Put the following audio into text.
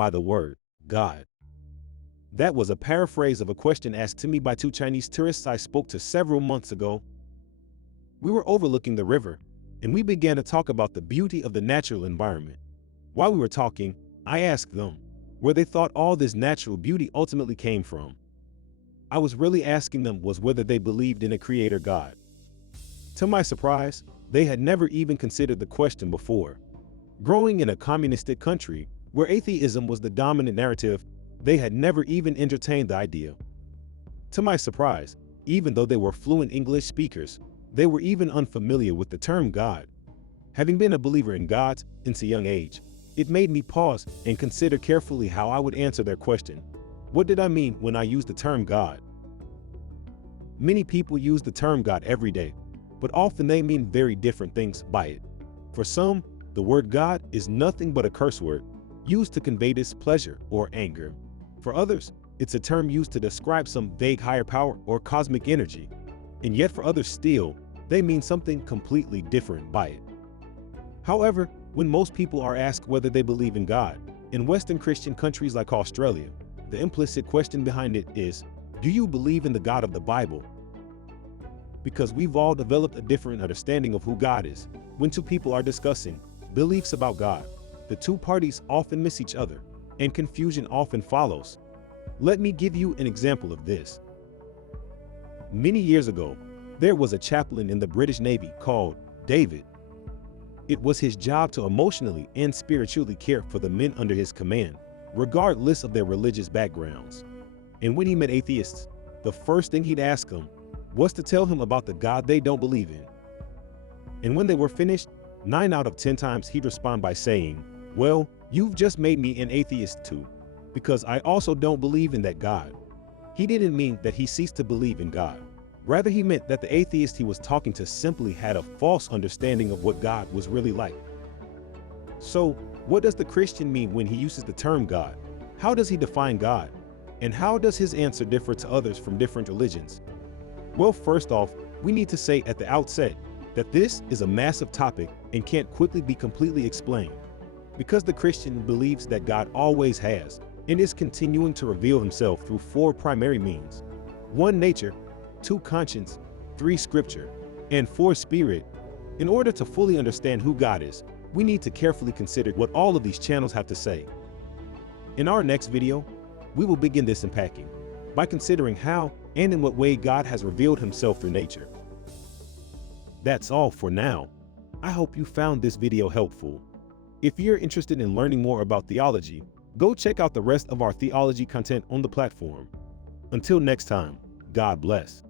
by the word God. That was a paraphrase of a question asked to me by two Chinese tourists I spoke to several months ago. We were overlooking the river, and we began to talk about the beauty of the natural environment. While we were talking, I asked them where they thought all this natural beauty ultimately came from. I was really asking them was whether they believed in a creator God. To my surprise, they had never even considered the question before. Growing in a communistic country where atheism was the dominant narrative, they had never even entertained the idea. To my surprise, even though they were fluent English speakers, they were even unfamiliar with the term God. Having been a believer in God since a young age, it made me pause and consider carefully how I would answer their question. What did I mean when I used the term God? Many people use the term God every day, but often they mean very different things by it. For some, the word God is nothing but a curse word, used to convey displeasure or anger. For others, it's a term used to describe some vague higher power or cosmic energy. And yet for others still, they mean something completely different by it. However, when most people are asked whether they believe in God, in Western Christian countries like Australia, the implicit question behind it is, do you believe in the God of the Bible? Because we've all developed a different understanding of who God is. When two people are discussing beliefs about God, the two parties often miss each other, and confusion often follows. Let me give you an example of this. Many years ago, there was a chaplain in the British Navy called David. It was his job to emotionally and spiritually care for the men under his command, regardless of their religious backgrounds. And when he met atheists, the first thing he'd ask them was to tell him about the God they don't believe in. And when they were finished, 9 out of 10 times he'd respond by saying, "Well, you've just made me an atheist too, because I also don't believe in that God." He didn't mean that he ceased to believe in God. Rather, he meant that the atheist he was talking to simply had a false understanding of what God was really like. So, what does the Christian mean when he uses the term God? How does he define God? And how does his answer differ to others from different religions? Well, first off, we need to say at the outset that this is a massive topic and can't quickly be completely explained, because the Christian believes that God always has and is continuing to reveal himself through 4 primary means: 1 nature, 2 conscience, 3 scripture, and 4 spirit. In order to fully understand who God is, we need to carefully consider what all of these channels have to say. In our next video, we will begin this unpacking by considering how and in what way God has revealed himself through nature. That's all for now. I hope you found this video helpful. If you're interested in learning more about theology, go check out the rest of our theology content on the platform. Until next time, God bless.